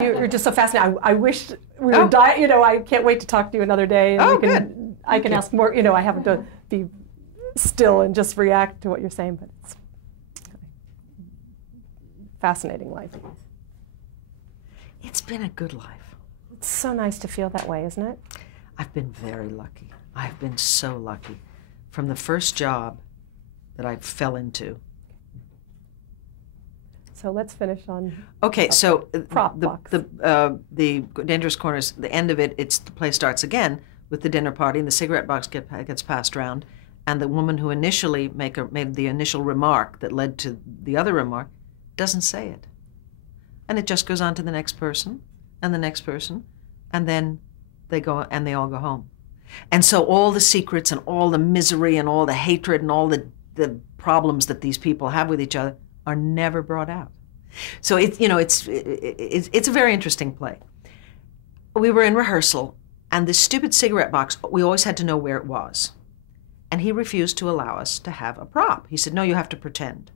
You're just so fascinating. I wish we would die. You know, I can't wait to talk to you another day. And Good. I can ask more. You know, I have to be still and just react to what you're saying, but it's fascinating life. It's been a good life. It's so nice to feel that way, isn't it? I've been very lucky. I've been so lucky. From the first job that I fell into. So let's finish on. Okay, so prop box. The Dangerous Corners, the end of it, the play starts again with the dinner party, and the cigarette box gets passed around, and the woman who initially made the initial remark that led to the other remark doesn't say it, and it just goes on to the next person and the next person, and then they all go home, and so all the secrets and all the misery and all the hatred and all the problems that these people have with each other are never brought out. So it's a very interesting play. We were in rehearsal, and this stupid cigarette box, we always had to know where it was. And he refused to allow us to have a prop. He said, no, you have to pretend.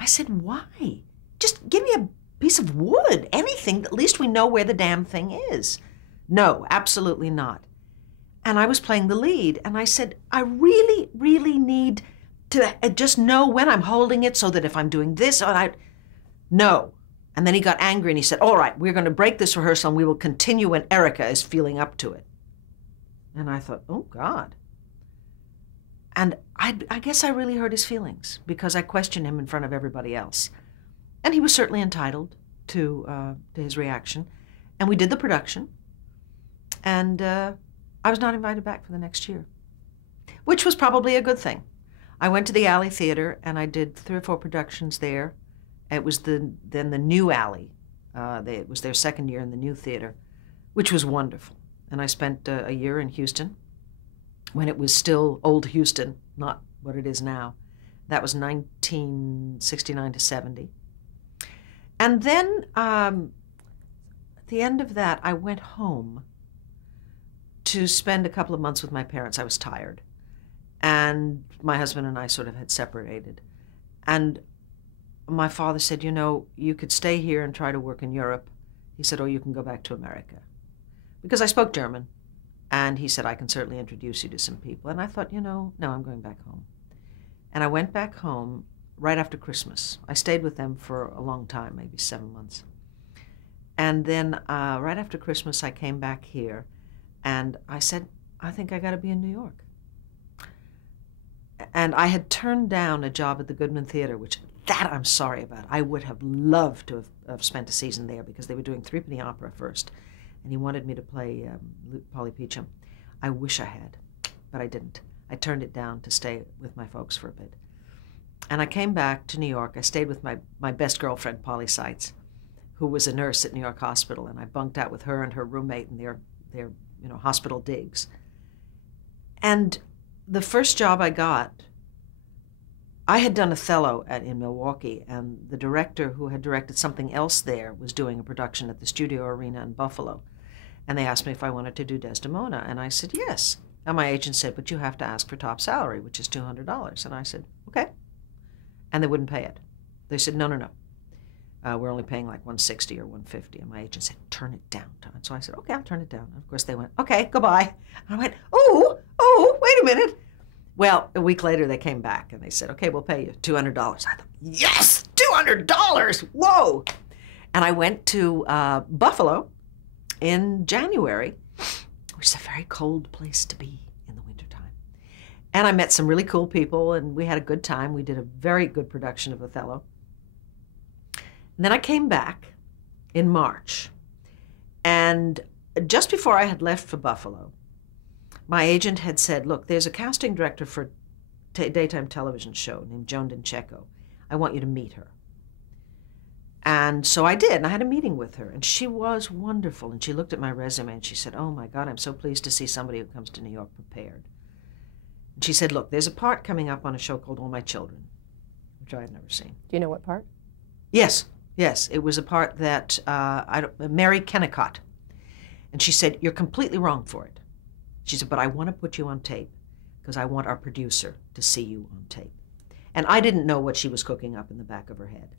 I said, why? Just give me a piece of wood, anything, at least we know where the damn thing is. No, absolutely not. And I was playing the lead, and I said, I really, really need to just know when I'm holding it so that if I'm doing this, no. And then he got angry and he said, all right, we're going to break this rehearsal and we will continue when Erika is feeling up to it. And I thought, oh, God. And I guess I really hurt his feelings because I questioned him in front of everybody else. And he was certainly entitled to his reaction. And we did the production. And I was not invited back for the next year, which was probably a good thing. I went to the Alley Theater, and I did 3 or 4 productions there. It was then the new Alley. It was their second year in the new theater, which was wonderful. And I spent a year in Houston when it was still old Houston, not what it is now. That was 1969 to 70. And then at the end of that, I went home to spend a couple of months with my parents. I was tired. And my husband and I sort of had separated. And my father said, you know, you could stay here and try to work in Europe. He said, or you can go back to America. Because I spoke German. And he said, I can certainly introduce you to some people. And I thought, you know, no, I'm going back home. And I went back home right after Christmas. I stayed with them for a long time, maybe 7 months. And then right after Christmas, I came back here. And I said, I think I got to be in New York. And I had turned down a job at the Goodman Theater, which that I'm sorry about. I would have loved to have spent a season there because they were doing threepenny opera first. And he wanted me to play Polly Peachum. I wish I had, but I didn't. I turned it down to stay with my folks for a bit. And I came back to New York. I stayed with my best girlfriend, Polly Seitz, who was a nurse at New York Hospital. And I bunked out with her and her roommate in their hospital digs. And the first job I got, I had done Othello in Milwaukee, and the director who had directed something else there was doing a production at the Studio Arena in Buffalo. And they asked me if I wanted to do Desdemona, and I said yes. And my agent said, but you have to ask for top salary, which is $200. And I said, okay. And they wouldn't pay it. They said, no, no, no. We're only paying like $160 or $150. And my agent said, turn it down. And so I said, okay, I'll turn it down. And of course they went, okay, goodbye. And I went, oh, wait a minute. Well, a week later they came back and they said, okay, we'll pay you $200. I thought, yes, $200, whoa. And I went to Buffalo in January, which is a very cold place to be in the wintertime. And I met some really cool people and we had a good time. We did a very good production of Othello. And then I came back in March. And just before I had left for Buffalo, my agent had said, look, there's a casting director for a daytime television show named Joan D'Incheco. I want you to meet her. And so I did, and I had a meeting with her, and she was wonderful. And she looked at my resume and she said, oh my God, I'm so pleased to see somebody who comes to New York prepared. And she said, look, there's a part coming up on a show called All My Children, which I had never seen. Do you know what part? Yes. It was a part that Mary Kennicott. And she said, you're completely wrong for it. She said, but I want to put you on tape because I want our producer to see you on tape. And I didn't know what she was cooking up in the back of her head.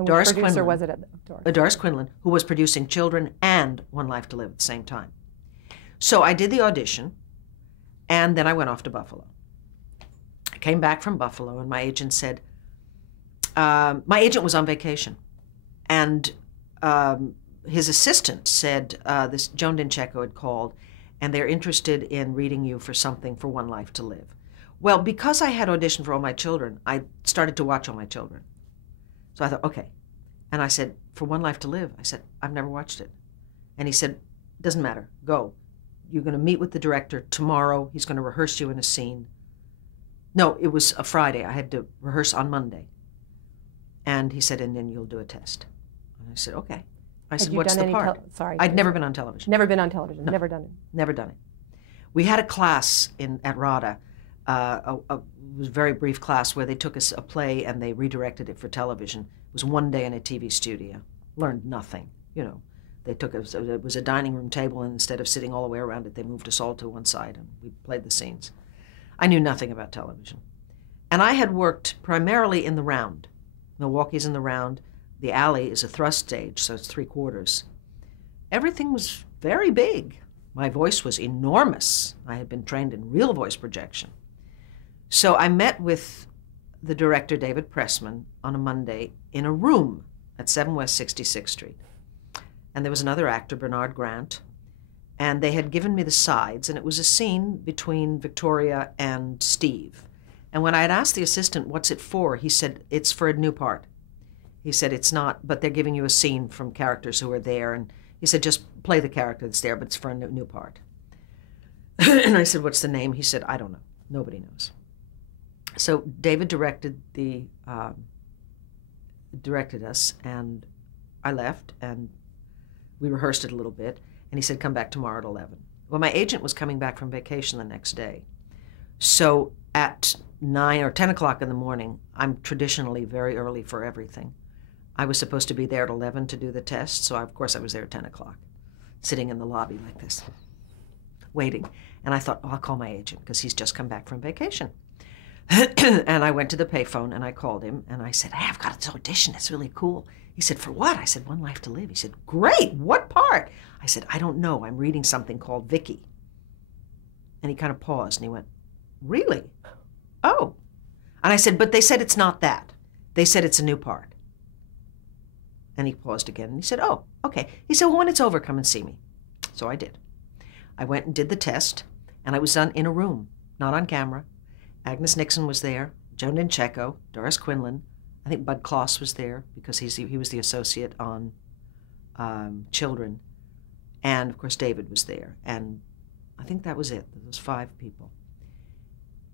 And Doris which producer Quinlan, was it at Doris? Doris Quinlan, who was producing Children and One Life to Live at the same time. So I did the audition, and then I went off to Buffalo. I came back from Buffalo, and my agent said, my agent was on vacation, and his assistant said, this Joan Dincheco had called, and they're interested in reading you for something for One Life to Live. Well, because I had auditioned for All My Children, I started to watch All My Children. So I thought, okay. And I said, for One Life to Live, I said, I've never watched it. And he said, doesn't matter, go. You're going to meet with the director tomorrow. He's going to rehearse you in a scene. No, it was a Friday. I had to rehearse on Monday. And he said, and then you'll do a test. And I said, okay. I said, what's the part? Sorry. I'd never been on television. Never been on television. No. Never done it. Never done it. We had a class at RADA, it was a very brief class where they took us a play and they redirected it for television. It was one day in a TV studio. Learned nothing, you know. They took us, it was a dining room table, and instead of sitting all the way around it, they moved us all to one side and we played the scenes. I knew nothing about television. And I had worked primarily in the round. Milwaukee's in the round. The alley is a thrust stage, so it's 3/4. Everything was very big. My voice was enormous. I had been trained in real voice projection. So I met with the director, David Pressman, on a Monday in a room at 7 West 66th Street. And there was another actor, Bernard Grant, and they had given me the sides, and it was a scene between Victoria and Steve. And when I had asked the assistant, what's it for, he said, it's for a new part. He said, it's not, but they're giving you a scene from characters who are there, and he said, just play the character that's there, but it's for a new part. And I said, what's the name? He said, I don't know. Nobody knows. So David directed us, and I left, and we rehearsed it a little bit, and he said, come back tomorrow at 11. Well, my agent was coming back from vacation the next day. So at 9 or 10 o'clock in the morning, I'm traditionally very early for everything. I was supposed to be there at 11 to do the test, so of course I was there at 10 o'clock, sitting in the lobby like this, waiting. And I thought, oh, I'll call my agent because he's just come back from vacation. And I went to the payphone and I called him and I said, hey, I've got this audition, it's really cool. He said, for what? I said, One Life to Live. He said, great, what part? I said, I don't know, I'm reading something called Vicky. And he kind of paused and he went, really? Oh. And I said, but they said it's not that. They said it's a new part. And he paused again and he said, oh, okay. He said, well, when it's over, come and see me. So I did. I went and did the test, and I was done in a room, not on camera. Agnes Nixon was there, Joan Dincheco, Doris Quinlan. I think Bud Kloss was there because he was the associate on Children. And, of course, David was there. And I think that was it. There was 5 people.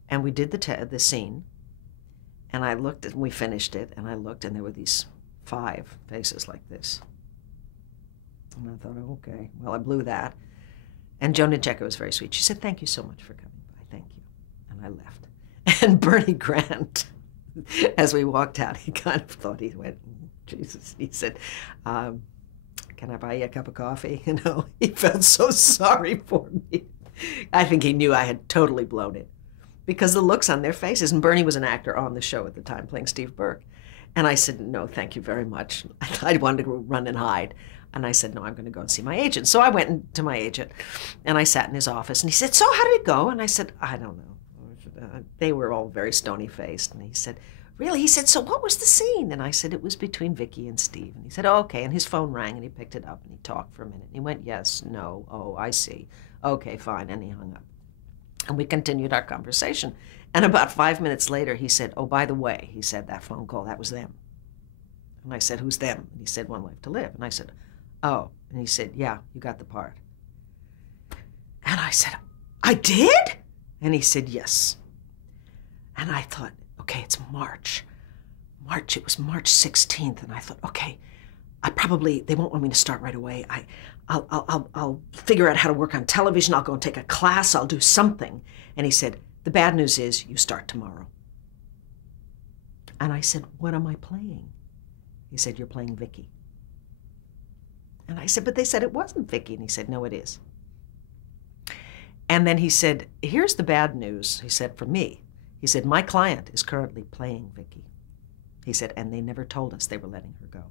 And we did the scene, and I looked, and we finished it, and I looked, and there were these 5 faces like this. And I thought, oh, okay, well, I blew that. And Joan Dincheco was very sweet. She said, thank you so much for coming by, thank you. And I left. And Bernie Grant, as we walked out, he kind of thought, he went, Jesus, he said, can I buy you a cup of coffee? You know, he felt so sorry for me. I think he knew I had totally blown it because the looks on their faces, and Bernie was an actor on the show at the time playing Steve Burke. And I said, no, thank you very much. I wanted to run and hide. And I said, no, I'm going to go and see my agent. So I went to my agent, and I sat in his office, and he said, so how did it go? And I said, I don't know. They were all very stony-faced. And he said, really? He said, so what was the scene? And I said, it was between Vicky and Steve. And he said, oh, okay. And his phone rang, and he picked it up, and he talked for a minute. And he went, yes, no, oh, I see. Okay, fine. And he hung up. And we continued our conversation. And about 5 minutes later, he said, oh, by the way, he said, that phone call, that was them. And I said, who's them? And he said, One Life to Live. And I said, oh. And he said, yeah, you got the part. And I said, I did? And he said, yes. And I thought, okay, it's March. It was March 16th. And I thought, okay, they won't want me to start right away. I'll figure out how to work on television. I'll go and take a class. I'll do something. And he said, the bad news is you start tomorrow. And I said, what am I playing? He said, you're playing Vicky. And I said, but they said it wasn't Vicky. And he said, no, it is. And then he said, here's the bad news, he said, for me. He said, my client is currently playing Vicky. He said, and they never told us they were letting her go.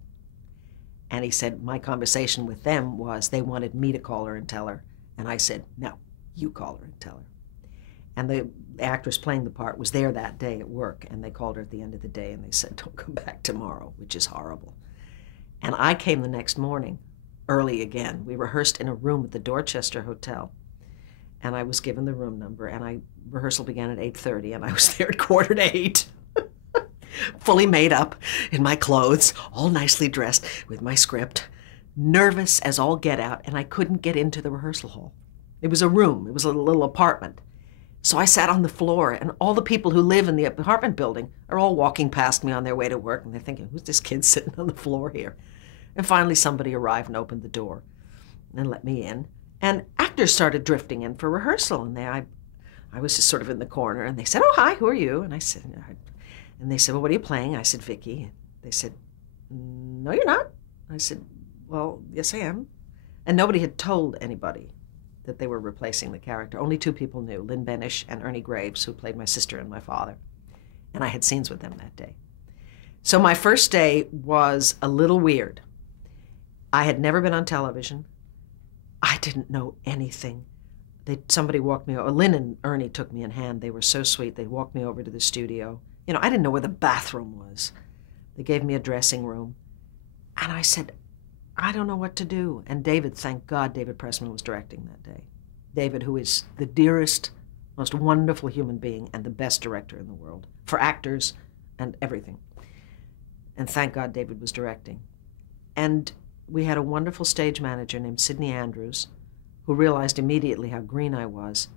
And he said, my conversation with them was they wanted me to call her and tell her. And I said, no, you call her and tell her. And the actress playing the part was there that day at work, and they called her at the end of the day, and they said, don't come back tomorrow, which is horrible. And I came the next morning, early again. We rehearsed in a room at the Dorchester Hotel, and I was given the room number, and rehearsal began at 8:30, and I was there at 7:45. Fully made up, in my clothes, all nicely dressed, with my script, nervous as all get out, and I couldn't get into the rehearsal hall. It was a room, it was a little apartment. So I sat on the floor, and all the people who live in the apartment building are all walking past me on their way to work, and they're thinking, who's this kid sitting on the floor here? And finally somebody arrived and opened the door and let me in. And actors started drifting in for rehearsal, and I was just sort of in the corner, and they said, oh, hi, who are you? And I said, and they said, well, what are you playing? I said, Vicky. And they said, no, you're not. I said, well, yes, I am. And nobody had told anybody that they were replacing the character. Only two people knew, Lynn Benish and Ernie Graves, who played my sister and my father. And I had scenes with them that day. So my first day was a little weird. I had never been on television. I didn't know anything. Somebody walked me over. Lynn and Ernie took me in hand. They were so sweet. They walked me over to the studio. You know, I didn't know where the bathroom was. They gave me a dressing room. And I said, I don't know what to do. And David, thank God, David Pressman was directing that day. David, who is the dearest, most wonderful human being and the best director in the world for actors and everything. And thank God David was directing. And we had a wonderful stage manager named Sidney Andrews, who realized immediately how green I was,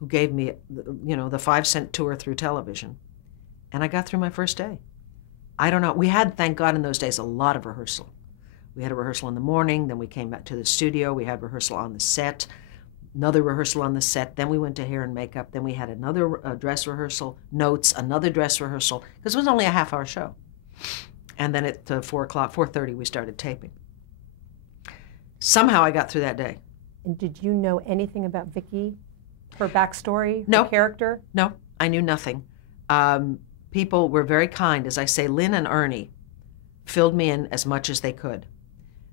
who gave me, you know, the 5-cent tour through television. And I got through my first day. I don't know. We had, thank God, in those days, a lot of rehearsal. We had a rehearsal in the morning, then we came back to the studio, we had rehearsal on the set, another rehearsal on the set, then we went to hair and makeup, then we had another dress rehearsal, notes, another dress rehearsal, because it was only a half-hour show. And then at 4:30, we started taping. Somehow I got through that day. And did you know anything about Vicky, her backstory, No. her character? No, I knew nothing. People were very kind. As I say, Lynn and Ernie filled me in as much as they could.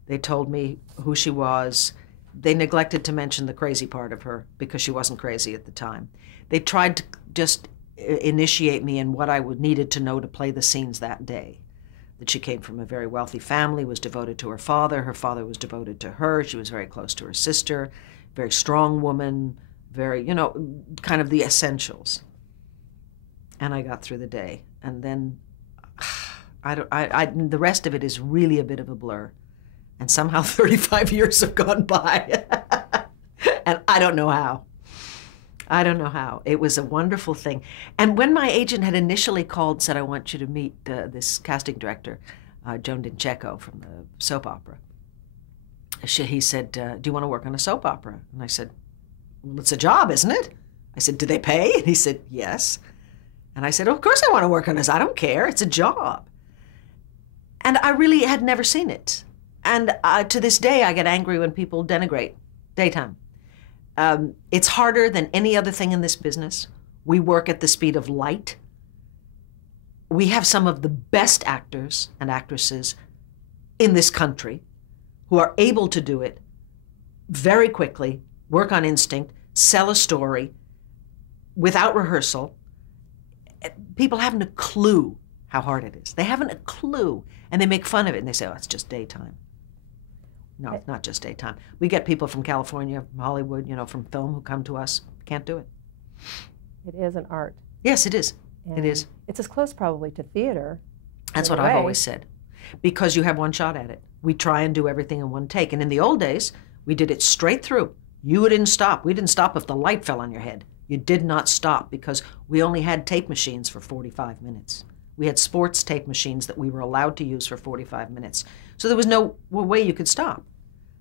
They told me who she was. They neglected to mention the crazy part of her because she wasn't crazy at the time. They tried to just initiate me in what I needed to know to play the scenes that day. That she came from a very wealthy family, was devoted to her father was devoted to her, she was very close to her sister, very strong woman, very, you know, kind of the essentials. And I got through the day. And then the rest of it is really a bit of a blur. And somehow 35 years have gone by. And I don't know how. I don't know how. It was a wonderful thing. And when my agent had initially called and said, I want you to meet this casting director, Joan Dincheco from the soap opera, he said, do you want to work on a soap opera? And I said, well, it's a job, isn't it? I said, do they pay? And he said, yes. And I said, of course I want to work on this. I don't care. It's a job. And I really had never seen it. And to this day, I get angry when people denigrate daytime. It's harder than any other thing in this business. We work at the speed of light. We have some of the best actors and actresses in this country who are able to do it very quickly, work on instinct, sell a story without rehearsal. People haven't a clue how hard it is. They haven't a clue. And they make fun of it and they say, oh, it's just daytime. No, it's not just daytime. We get people from California, from Hollywood, you know, from film who come to us. Can't do it. It is an art. Yes, it is. And it is. It's as close probably to theater. That's what I've always said. Because you have one shot at it. We try and do everything in one take. And in the old days, we did it straight through. You didn't stop. We didn't stop if the light fell on your head. You did not stop because we only had tape machines for 45 minutes. We had sports tape machines that we were allowed to use for 45 minutes. So there was no way you could stop.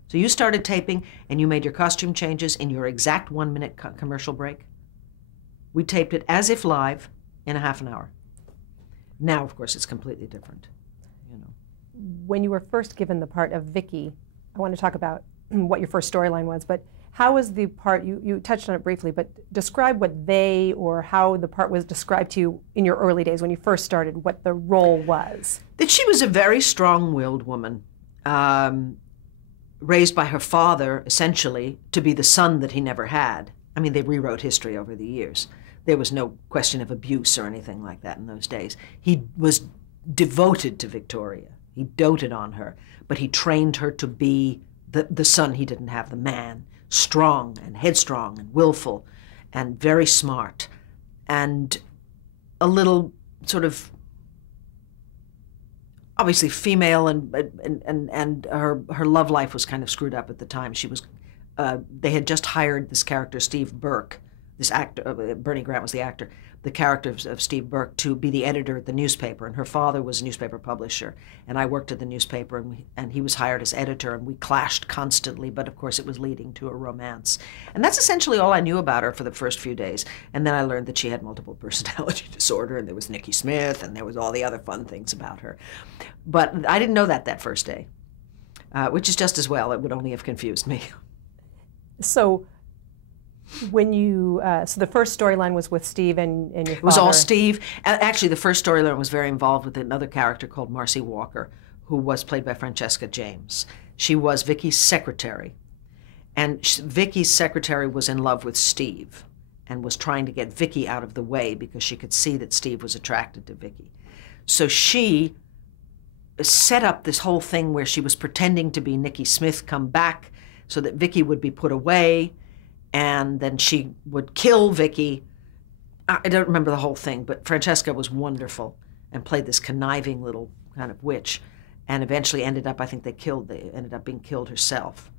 So you started taping and you made your costume changes in your exact 1-minute commercial break. We taped it as if live in a half an hour. Now, of course, it's completely different. You know. When you were first given the part of Vicky, I want to talk about what your first storyline was, but How was the part, you touched on it briefly, but describe what they or how the part was described to you in your early days when you first started, what the role was. That she was a very strong-willed woman, raised by her father, essentially, to be the son that he never had. I mean, they rewrote history over the years. There was no question of abuse or anything like that in those days. He was devoted to Victoria. He doted on her, but he trained her to be the son he didn't have, the man, strong and headstrong and willful and very smart and a little sort of obviously female, and her love life was kind of screwed up at the time. She was they had just hired this character Steve Burke, this actor, Bernie Grant was the actor, the character of Steve Burke, to be the editor at the newspaper, and her father was a newspaper publisher, and I worked at the newspaper, and he was hired as editor, and we clashed constantly, but of course it was leading to a romance. And that's essentially all I knew about her for the first few days, and then I learned that she had multiple personality disorder, and there was Nikki Smith, and there was all the other fun things about her. But I didn't know that first day, which is just as well. It would only have confused me. So when you, so the first storyline was with Steve and your father. It was all Steve. Actually, the first storyline was very involved with another character called Marcy Walker, who was played by Francesca James. She was Vicky's secretary. And Vicky's secretary was in love with Steve and was trying to get Vicky out of the way because she could see that Steve was attracted to Vicky. So she set up this whole thing where she was pretending to be Nikki Smith come back so that Vicky would be put away, and then she would kill Vicky. I don't remember the whole thing, but Francesca was wonderful and played this conniving little kind of witch, and eventually ended up, I think they ended up being killed herself.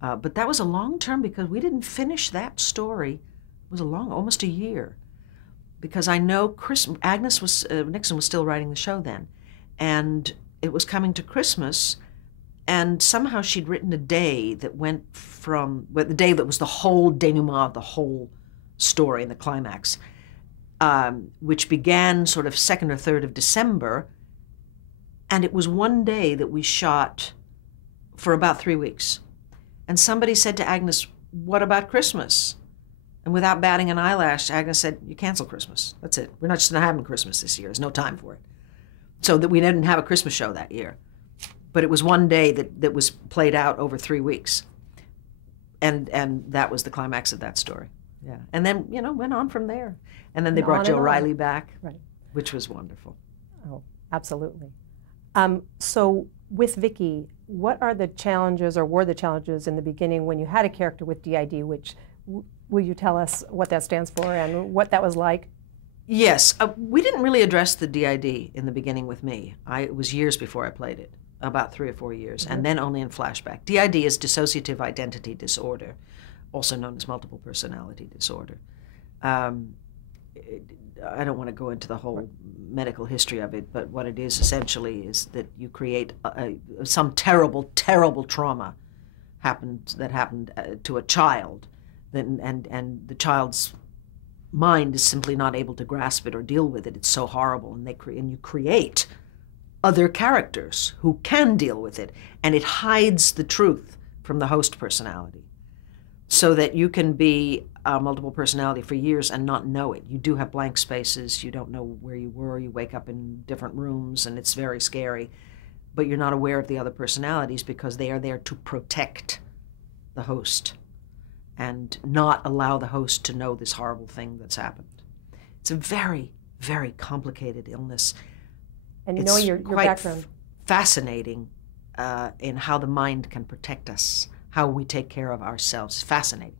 But that was a long term because we didn't finish that story. It was almost a year, because I know Agnes Nixon was still writing the show then, and it was coming to Christmas, and somehow she'd written a day that went from, the day that was the whole denouement, the whole story and the climax, which began sort of 2nd or 3rd of December, and it was one day that we shot for about 3 weeks. And somebody said to Agnes, "What about Christmas?" And without batting an eyelash, Agnes said, "You cancel Christmas. That's it. We're not just not having Christmas this year. There's no time for it." So that we didn't have a Christmas show that year. But it was one day that was played out over 3 weeks. And that was the climax of that story. Yeah. And then, went on from there. And then they brought Joe Riley back, right, which was wonderful. Oh, absolutely. So with Vicky, what are the challenges, or were the challenges in the beginning when you had a character with DID, which, will you tell us what that stands for and what that was like? Yes. We didn't really address the DID in the beginning with me. It was years before I played it, about 3 or 4 years, and then only in flashback. DID is dissociative identity disorder, also known as multiple personality disorder. I don't want to go into the whole medical history of it, but what it is essentially is that you create some terrible, terrible trauma that happened to a child, and the child's mind is simply not able to grasp it or deal with it. It's so horrible, and you create other characters who can deal with it, and it hides the truth from the host personality, so that you can be a multiple personality for years and not know it. You do have blank spaces, you don't know where you were, you wake up in different rooms, and it's very scary, but you're not aware of the other personalities because they are there to protect the host and not allow the host to know this horrible thing that's happened. It's a very, very complicated illness. And knowing your background. Fascinating in how the mind can protect us, how we take care of ourselves. Fascinating.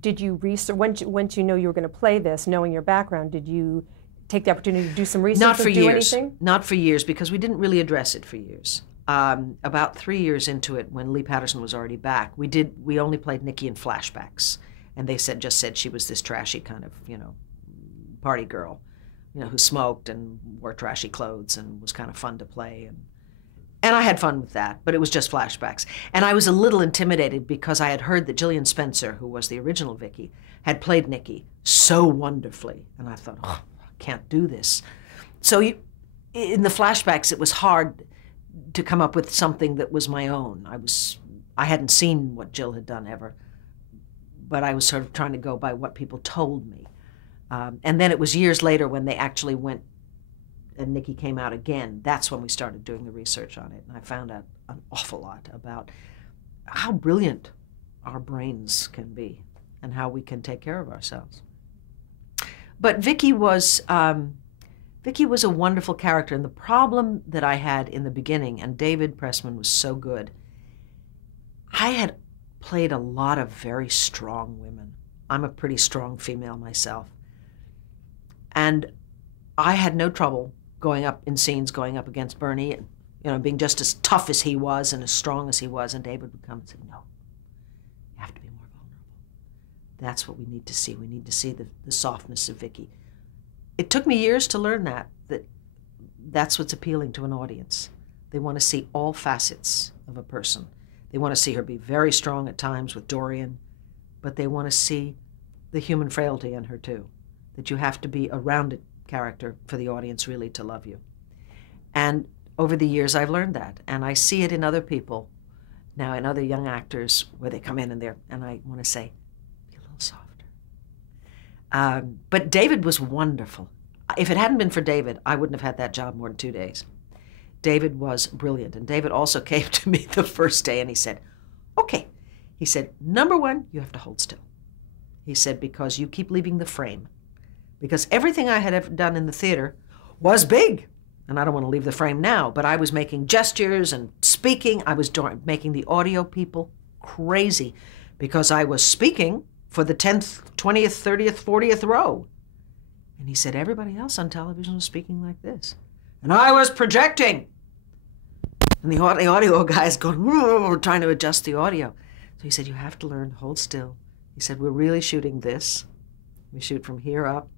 Did you research, once you know you were going to play this, knowing your background, did you take the opportunity to do some research? Not for years. Not for years, because we didn't really address it for years. About 3 years into it, when Lee Patterson was already back, we only played Nikki in flashbacks, and they just said she was this trashy kind of, party girl, who smoked and wore trashy clothes and was kind of fun to play, and I had fun with that, but it was just flashbacks. And I was a little intimidated because I had heard that Gillian Spencer, who was the original Vicky, had played Nikki so wonderfully, and I thought, oh, I can't do this. So in the flashbacks, it was hard to come up with something that was my own. I hadn't seen what Jill had done ever, but I was sort of trying to go by what people told me. And then it was years later when they actually went and Nikki came out again. That's when we started doing the research on it. And I found out an awful lot about how brilliant our brains can be and how we can take care of ourselves. But Vicky was a wonderful character. And the problem that I had in the beginning, and David Pressman was so good, I had played a lot of very strong women. I'm a pretty strong female myself. And I had no trouble going up in scenes, going up against Bernie, and being just as tough as he was and as strong as he was. And David would come and say, no, you have to be more vulnerable. That's what we need to see. We need to see the softness of Vicky. It took me years to learn that's what's appealing to an audience. They want to see all facets of a person. They want to see her be very strong at times with Dorian, but they want to see the human frailty in her too, that you have to be a rounded character for the audience really to love you. And over the years I've learned that, and I see it in other people now, in other young actors, where they come in and I want to say, be a little softer. But David was wonderful. If it hadn't been for David, I wouldn't have had that job more than 2 days. David was brilliant. And David also came to me the first day and he said, okay. He said, number one, you have to hold still. He said, because you keep leaving the frame. Because everything I had ever done in the theater was big. And I don't want to leave the frame now, but I was making gestures and speaking. I was making the audio people crazy because I was speaking for the 10th, 20th, 30th, 40th row. And he said, everybody else on television was speaking like this. And I was projecting. And the audio guy's going, trying to adjust the audio. So he said, you have to learn to hold still. He said, we're really shooting this. We shoot from here up.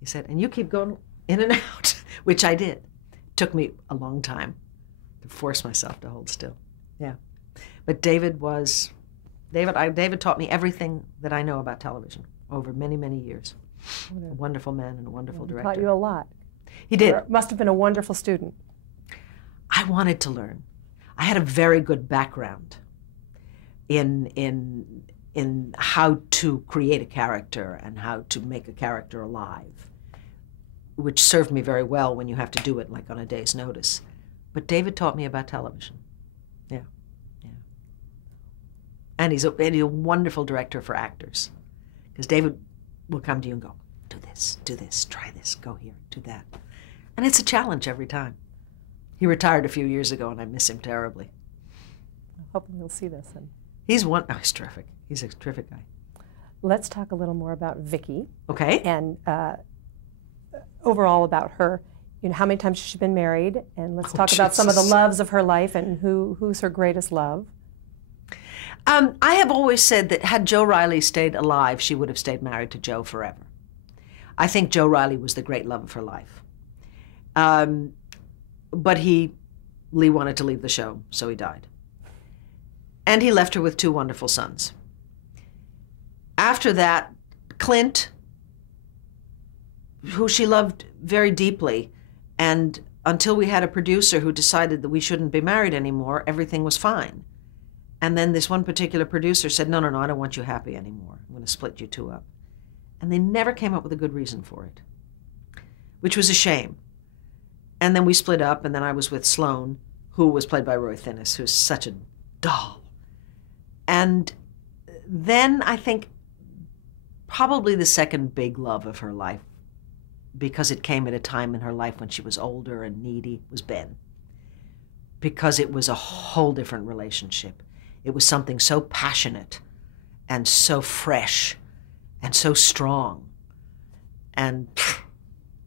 He said, and you keep going in and out, which I did. It took me a long time to force myself to hold still. Yeah. But David taught me everything that I know about television over many, many years. A wonderful man and a wonderful director. He taught you a lot. He did. You must have been a wonderful student. I wanted to learn. I had a very good background in how to create a character and how to make a character alive, which served me very well when you have to do it like on a day's notice. But David taught me about television. Yeah, yeah. And he's a wonderful director for actors, because David will come to you and go, do this, try this, go here, do that. And it's a challenge every time. He retired a few years ago, and I miss him terribly. I'm hoping you'll see this. He's terrific. He's a terrific guy. Let's talk a little more about Vicky. Okay. And overall about her. How many times has she been married? And let's talk about some of the loves of her life and who's her greatest love. I have always said that had Joe Riley stayed alive, she would have stayed married to Joe forever. I think Joe Riley was the great love of her life. But Lee wanted to leave the show, so he died. And he left her with 2 wonderful sons. After that, Clint, who she loved very deeply, and until we had a producer who decided that we shouldn't be married anymore, everything was fine. And then this one particular producer said, no, I don't want you happy anymore. I'm going to split you 2 up. And they never came up with a good reason for it, which was a shame. And then we split up, and then I was with Sloane, who was played by Roy Thinnis, who's such a doll. And then I think probably the second big love of her life, because it came at a time in her life when she was older and needy, was Ben. Because it was a whole different relationship. It was something so passionate and so fresh and so strong. And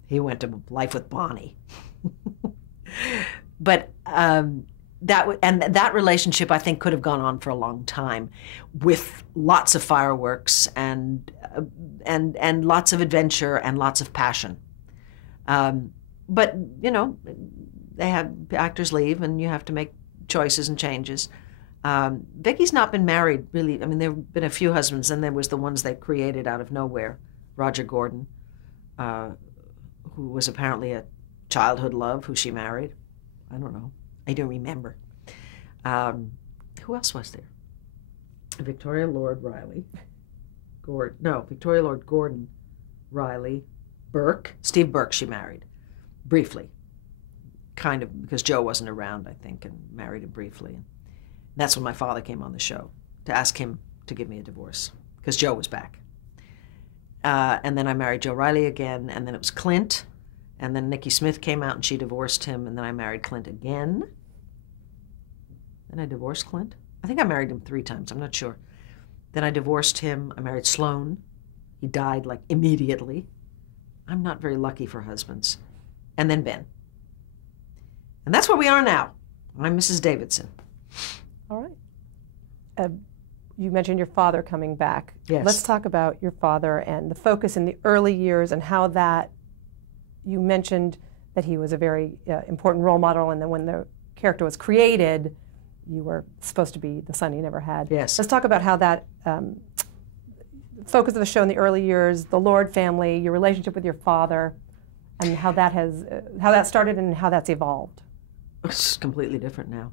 he went to life with Bonnie. But that relationship, I think, could have gone on for a long time, with lots of fireworks and lots of adventure and lots of passion. But actors leave, and you have to make choices and changes. Vicky's not been married really. I mean, there have been a few husbands, and there was the ones they created out of nowhere. Roger Gordon, who was apparently a childhood love, who she married. I don't know. I don't remember. Who else was there? Victoria Lord Riley. Gordon. No, Victoria Lord Gordon Riley Burke. Steve Burke she married, briefly. Kind of, because Joe wasn't around, I think, and married him briefly. And that's when my father came on the show to ask him to give me a divorce, because Joe was back. And then I married Joe Riley again, and then it was Clint, and then Nikki Smith came out and she divorced him, and then I married Clint again. Then I divorced Clint. I think I married him 3 times, I'm not sure. Then I divorced him. I married Sloan. He died like immediately. I'm not very lucky for husbands. And then Ben. And that's where we are now. I'm Mrs. Davidson. All right. You mentioned your father coming back. Yes. Let's talk about your father and the focus in the early years and how that, you mentioned that he was a very important role model, and then when the character was created, you were supposed to be the son he never had. Yes. Let's talk about how that focus of the show in the early years, the Lord family, your relationship with your father, and how that started and how that's evolved. It's completely different now.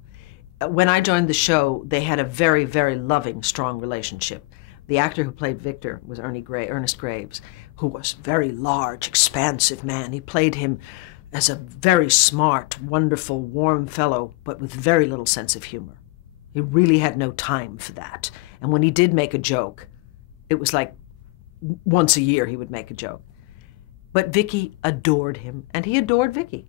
When I joined the show, they had a very, very loving, strong relationship. The actor who played Victor was Ernest Graves, who was a very large, expansive man. He played him as a very smart, wonderful, warm fellow, but with very little sense of humor. He really had no time for that. And when he did make a joke, it was like once a year he would make a joke. But Vicky adored him, and he adored Vicky.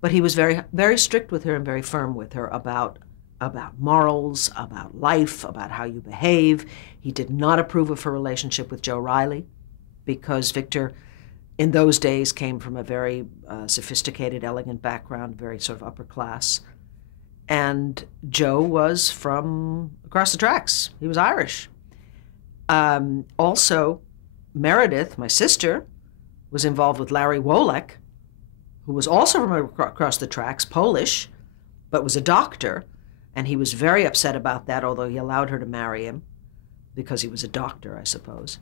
But he was very, very strict with her and very firm with her about morals, about life, about how you behave. He did not approve of her relationship with Joe Riley, because Victor, in those days, came from a very sophisticated, elegant background, very sort of upper class. And Joe was from across the tracks. He was Irish. Also, Meredith, my sister, was involved with Larry Wolek, who was also from across the tracks, Polish, but was a doctor. And he was very upset about that, although he allowed her to marry him, because he was a doctor, I suppose.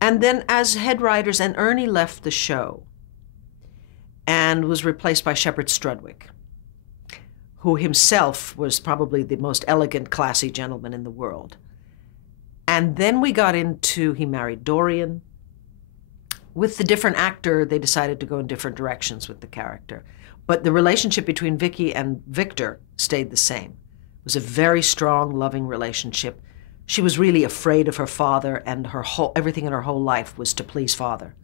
And then as head writers, and Ernie left the show and was replaced by Shepard Strudwick, who himself was probably the most elegant, classy gentleman in the world. And then we got into, he married Dorian. With the different actor, they decided to go in different directions with the character. But the relationship between Vicky and Victor stayed the same. It was a very strong, loving relationship. She was really afraid of her father, and everything in her whole life was to please father.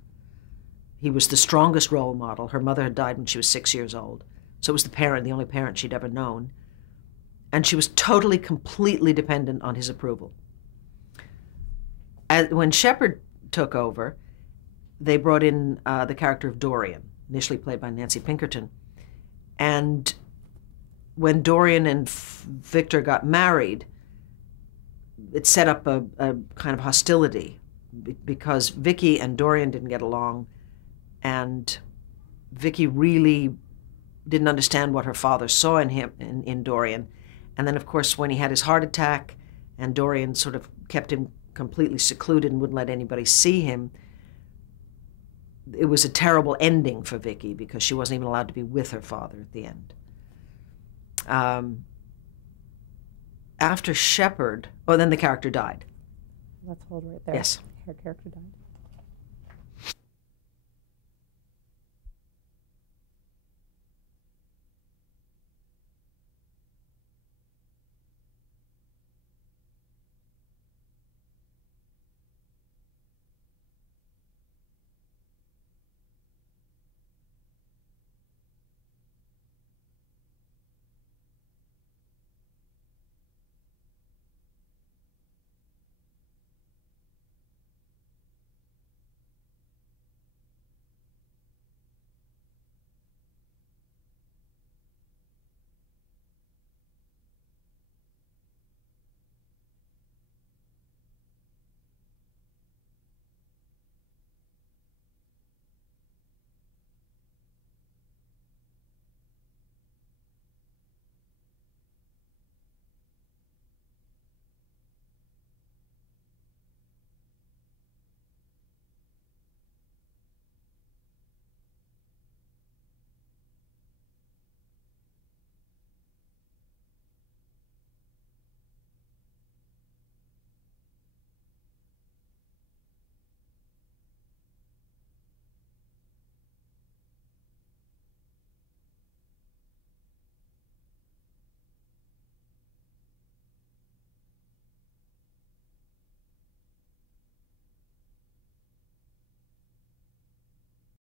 He was the strongest role model. Her mother had died when she was 6 years old. So it was the only parent she'd ever known. And she was totally, completely dependent on his approval. When Shepard took over, they brought in the character of Dorian, initially played by Nancy Pinkerton. And when Dorian and Victor got married, it set up a kind of hostility, because Vicky and Dorian didn't get along, and Vicky really didn't understand what her father saw in him, in Dorian. And then, of course, when he had his heart attack and Dorian sort of kept him completely secluded and wouldn't let anybody see him, it was a terrible ending for Vicky, because she wasn't even allowed to be with her father at the end. After Shepard, then the character died. Let's hold right there. Yes. Her character died.